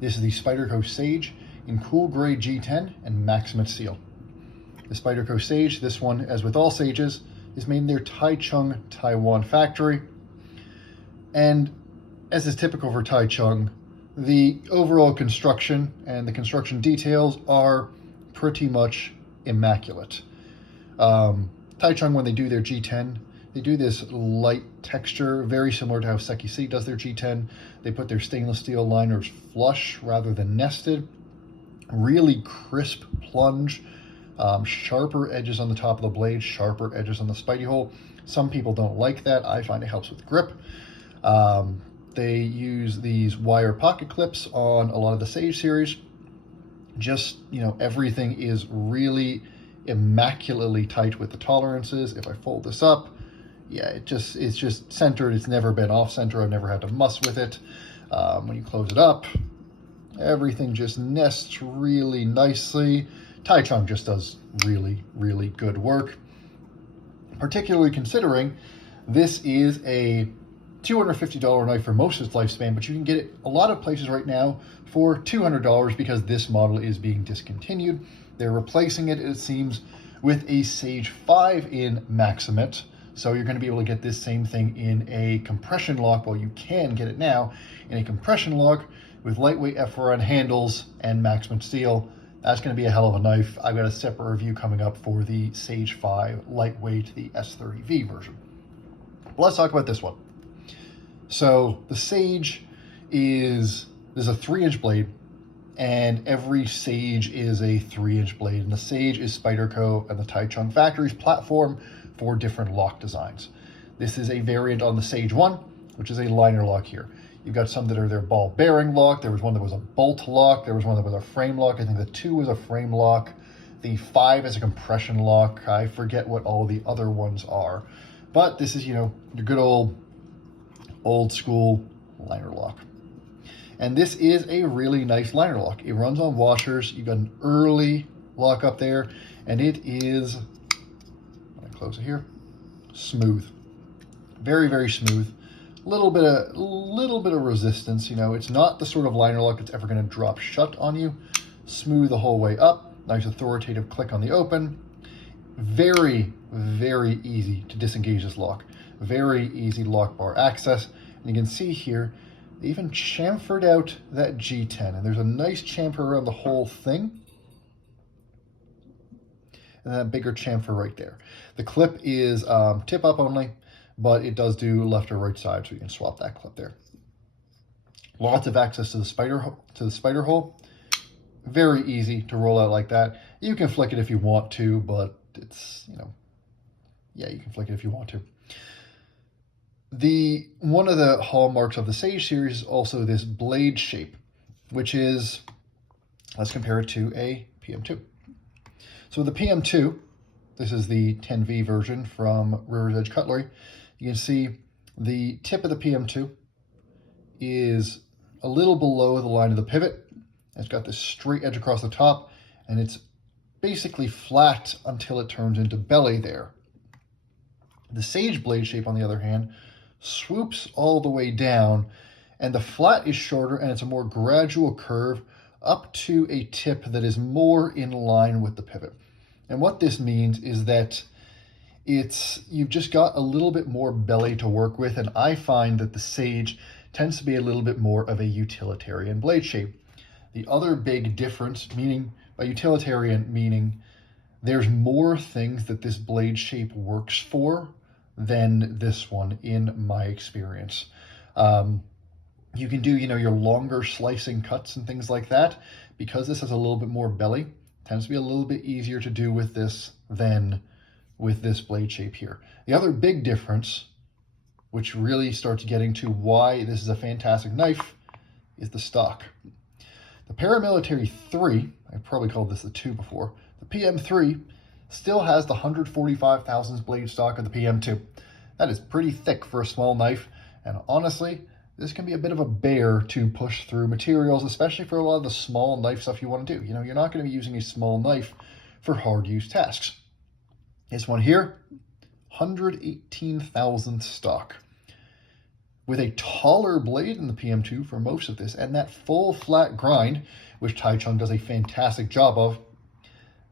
This is the Spyderco Sage in Cool Gray G10 and Maxamet steel. The Spyderco Sage, this one, as with all Sages, is made in their Taichung, Taiwan factory. And as is typical for Taichung, the overall construction and the construction details are pretty much immaculate. Taichung, when they do their G10, they do this light texture, very similar to how Sekisei does their G10. They put their stainless steel liners flush rather than nested. Really crisp plunge, sharper edges on the top of the blade, sharper edges on the Spidey hole. Some people don't like that. I find it helps with grip. They use these wire pocket clips on a lot of the Sage series. Just, everything is really immaculately tight with the tolerances. If I fold this up, yeah, it's just centered. It's never been off center. I've never had to muss with it. When you close it up, everything just nests really nicely. Taichung just does really, really good work, particularly considering this is a $250 knife for most of its lifespan, but you can get it a lot of places right now for $200 because this model is being discontinued. They're replacing it, it seems, with a Sage 5 in Maxamet. So you're going to be able to get this same thing in a compression lock. Well, you can get it now in a compression lock with lightweight F4N handles and Maxamet steel. That's going to be a hell of a knife. I've got a separate review coming up for the Sage 5 lightweight, the S30V version. But let's talk about this one. So the Sage there's a 3-inch blade, and every Sage is a 3-inch blade. And the Sage is Spyderco and the Taichung Factory's platform for different lock designs. This is a variant on the Sage 1, which is a liner lock here. You've got some that are their ball bearing lock. There was one that was a bolt lock. There was one that was a frame lock. I think the 2 was a frame lock. The 5 is a compression lock. I forget what all the other ones are. But this is, your good old school liner lock. And this is a really nice liner lock. It runs on washers. You've got an early lock up there, and it is, when I close it here, smooth. Very, very smooth. Little bit of resistance. It's not the sort of liner lock that's ever going to drop shut on you. Smooth the whole way up. Nice authoritative click on the open. Very, very easy to disengage this lock. Very easy lock bar access. And you can see here, they even chamfered out that G10. And there's a nice chamfer around the whole thing. And that bigger chamfer right there. The clip is tip up only, but it does do left or right side, so you can swap that clip there. Lots of access to the spider hole. Very easy to roll out like that. You can flick it if you want to, but it's, yeah, you can flick it if you want to. One of the hallmarks of the Sage series is also this blade shape, which is, let's compare it to a PM2. So the PM2, this is the 10V version from River's Edge Cutlery. You can see the tip of the PM2 is a little below the line of the pivot. It's got this straight edge across the top, and it's basically flat until it turns into belly there. The Sage blade shape, on the other hand, swoops all the way down, and the flat is shorter, and it's a more gradual curve up to a tip that is more in line with the pivot. And what this means is that you've just got a little bit more belly to work with, and I find that the Sage tends to be a little bit more of a utilitarian blade shape. The other big difference, meaning by utilitarian, meaning there's more things that this blade shape works for than this one, in my experience. You can do, your longer slicing cuts and things like that. Because this has a little bit more belly, tends to be a little bit easier to do with this than with this blade shape here. The other big difference, which really starts getting to why this is a fantastic knife, is the stock. The Paramilitary 3, I probably called this the 2 before, the PM3 still has the 145 thousandths blade stock of the PM2. That is pretty thick for a small knife, and honestly, this can be a bit of a bear to push through materials, especially for a lot of the small knife stuff you want to do. You're not going to be using a small knife for hard use tasks. This one here, 118 thousandths stock. with a taller blade in the PM2 for most of this, and that full flat grind, which Taichung does a fantastic job of,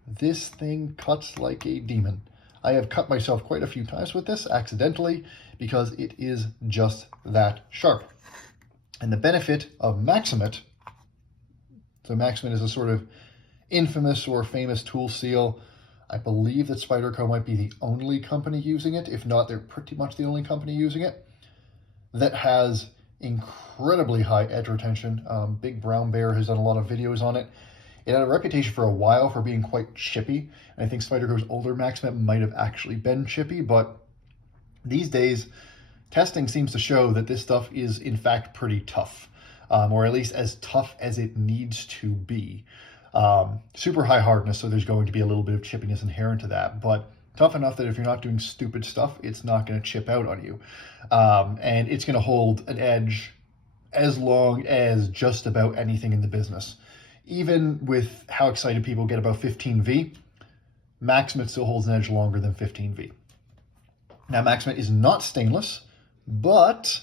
this thing cuts like a demon. I have cut myself quite a few times with this accidentally because it is just that sharp. And the benefit of Maxamet, so Maxamet is a sort of infamous or famous tool steel. I believe that Spyderco might be the only company using it. If not, they're pretty much the only company using it that has incredibly high edge retention. Big Brown Bear has done a lot of videos on it. It had a reputation for a while for being quite chippy. And I think Spyderco's older Maxamet might have actually been chippy, but these days, testing seems to show that this stuff is in fact pretty tough, or at least as tough as it needs to be. Super high hardness, so there's going to be a little bit of chippiness inherent to that, but tough enough that if you're not doing stupid stuff, it's not going to chip out on you. And it's going to hold an edge as long as just about anything in the business. Even with how excited people get about 15V, Maxamet still holds an edge longer than 15V. Now, Maxamet is not stainless, but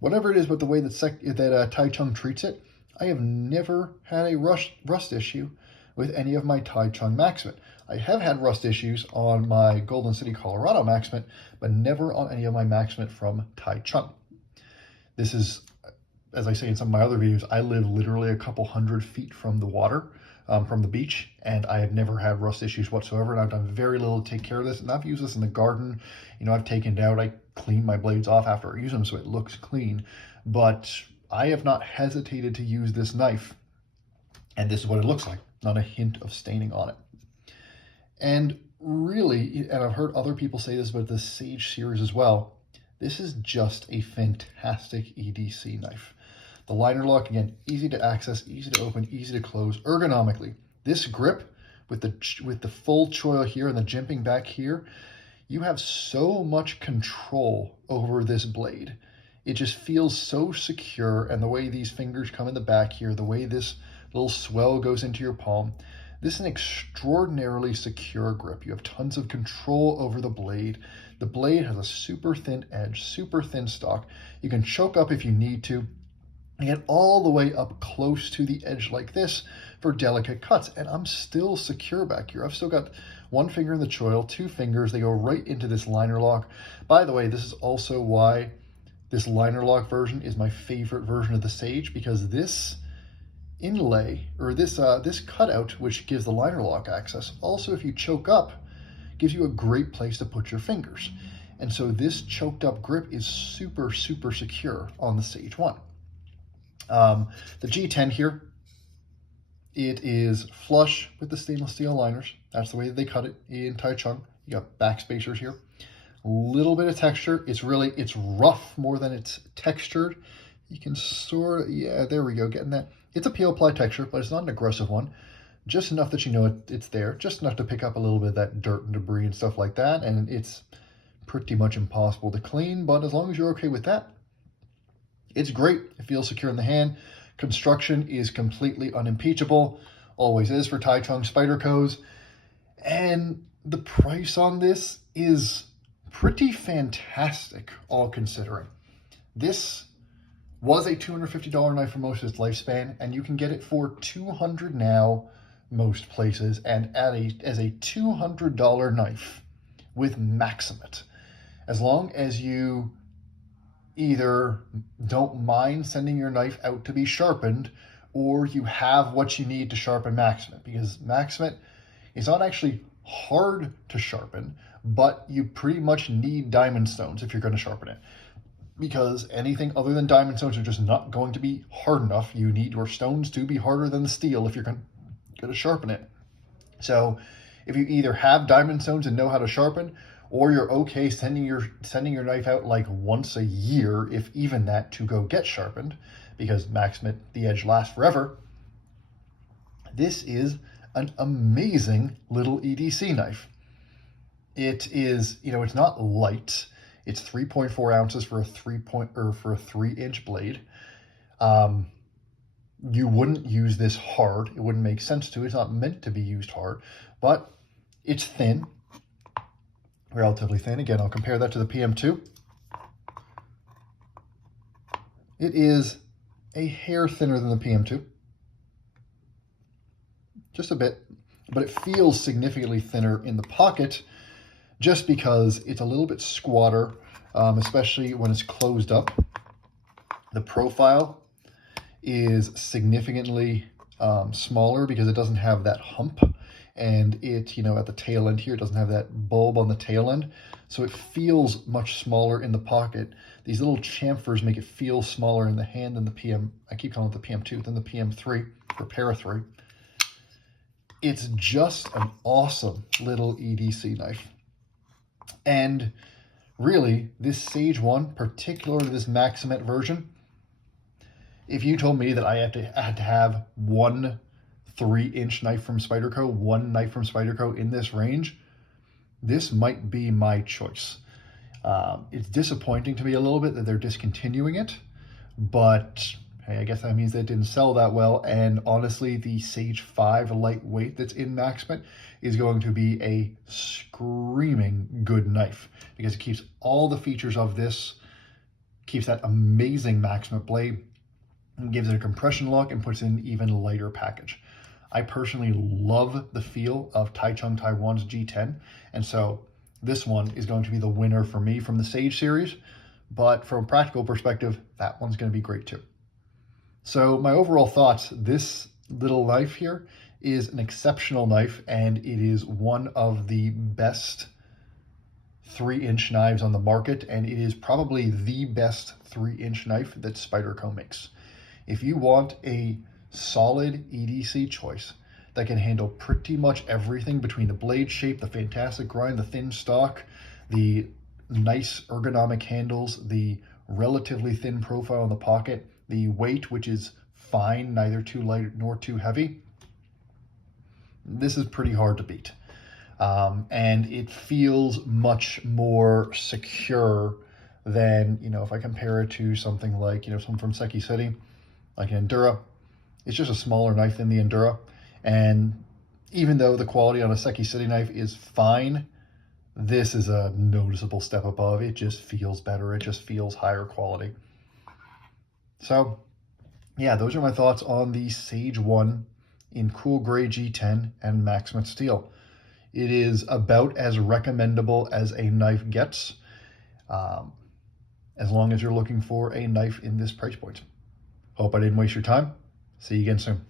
whatever it is with the way that Taichung treats it, I have never had a rust issue with any of my Taichung Maxamet. I have had rust issues on my Golden City, Colorado Maxamet, but never on any of my Maxamet from Taichung. This is, as I say in some of my other videos, I live literally a couple hundred feet from the water, from the beach, and I have never had rust issues whatsoever, and I've done very little to take care of this, and I've used this in the garden. You know, I've taken it out, I clean my blades off after I use them so it looks clean, but I have not hesitated to use this knife, and this is what it looks like, not a hint of staining on it. And really, and I've heard other people say this about the Sage series as well, this is just a fantastic EDC knife. The liner lock, again, easy to access, easy to open, easy to close, ergonomically. This grip with the full choil here and the jimping back here, you have so much control over this blade. It just feels so secure, and the way these fingers come in the back here, the way this little swell goes into your palm, this is an extraordinarily secure grip. You have tons of control over the blade. The blade has a super thin edge, super thin stock. You can choke up if you need to, and get all the way up close to the edge like this for delicate cuts. And I'm still secure back here. I've still got one finger in the choil, two fingers. They go right into this liner lock. By the way, this is also why this liner lock version is my favorite version of the Sage, because this inlay, or this cutout, which gives the liner lock access, also if you choke up, gives you a great place to put your fingers. And so this choked up grip is super, super secure on the Sage 1. The G10 here, it is flush with the stainless steel liners. That's the way that they cut it in Taichung. You got back spacers here. A little bit of texture. It's rough more than it's textured. You can sort of, yeah, there we go, getting that. It's a peel ply texture, but it's not an aggressive one. Just enough that you know it's there. Just enough to pick up a little bit of that dirt and debris and stuff like that. And it's pretty much impossible to clean, but as long as you're okay with that, it's great. It feels secure in the hand. Construction is completely unimpeachable. Always is for Taichung Spydercos. And the price on this is pretty fantastic, all considering. This was a $250 knife for most of its lifespan, and you can get it for $200 now most places, and as a $200 knife with Maxamet. As long as you either don't mind sending your knife out to be sharpened, or you have what you need to sharpen Maxamet, because Maxamet is not actually hard to sharpen, but you pretty much need diamond stones if you're going to sharpen it, because anything other than diamond stones are just not going to be hard enough. You need your stones to be harder than the steel if you're going to sharpen it. So if you either have diamond stones and know how to sharpen, or you're okay sending your knife out like once a year, if even that, to go get sharpened, because Maxamet, the edge lasts forever, this is an amazing little EDC knife. It is, it's not light. It's 3.4 ounces for a 3-inch blade. You wouldn't use this hard. It wouldn't make sense to. It's not meant to be used hard, but it's thin. Relatively thin. Again, I'll compare that to the PM2. It is a hair thinner than the PM2, just a bit, but it feels significantly thinner in the pocket just because it's a little bit squatter, especially when it's closed up. The profile is significantly smaller because it doesn't have that hump, and it, at the tail end here, it doesn't have that bulb on the tail end, so it feels much smaller in the pocket. These little chamfers make it feel smaller in the hand than the I keep calling it the PM2, than the PM3 or Para 3. It's just an awesome little EDC knife. And really, this Sage 1, particularly this Maxamet version, if you told me that I had to have one 3-inch knife from Spyderco, one knife from Spyderco in this range, this might be my choice. It's disappointing to me a little bit that they're discontinuing it, but hey, I guess that means it didn't sell that well. And honestly, the Sage 5 lightweight that's in Maxamet is going to be a screaming good knife because it keeps all the features of this, keeps that amazing Maxamet blade, and gives it a compression lock and puts in an even lighter package. I personally love the feel of Taichung Taiwan's G10, and so this one is going to be the winner for me from the Sage series, but from a practical perspective, that one's going to be great too. So my overall thoughts, this little knife here is an exceptional knife, and it is one of the best 3-inch knives on the market, and it is probably the best 3-inch knife that Spyderco makes. If you want a solid EDC choice that can handle pretty much everything between the blade shape, the fantastic grind, the thin stock, the nice ergonomic handles, the relatively thin profile in the pocket, the weight, which is fine, neither too light nor too heavy, this is pretty hard to beat. And it feels much more secure than, if I compare it to something like, something from Seki City, like an Endura. It's just a smaller knife than the Endura. And even though the quality on a Seki City knife is fine, this is a noticeable step above. It just feels better. It just feels higher quality. So, yeah, those are my thoughts on the Sage 1 in Cool Gray G10 and Maxamet Steel. It is about as recommendable as a knife gets, as long as you're looking for a knife in this price point. Hope I didn't waste your time. See you again soon.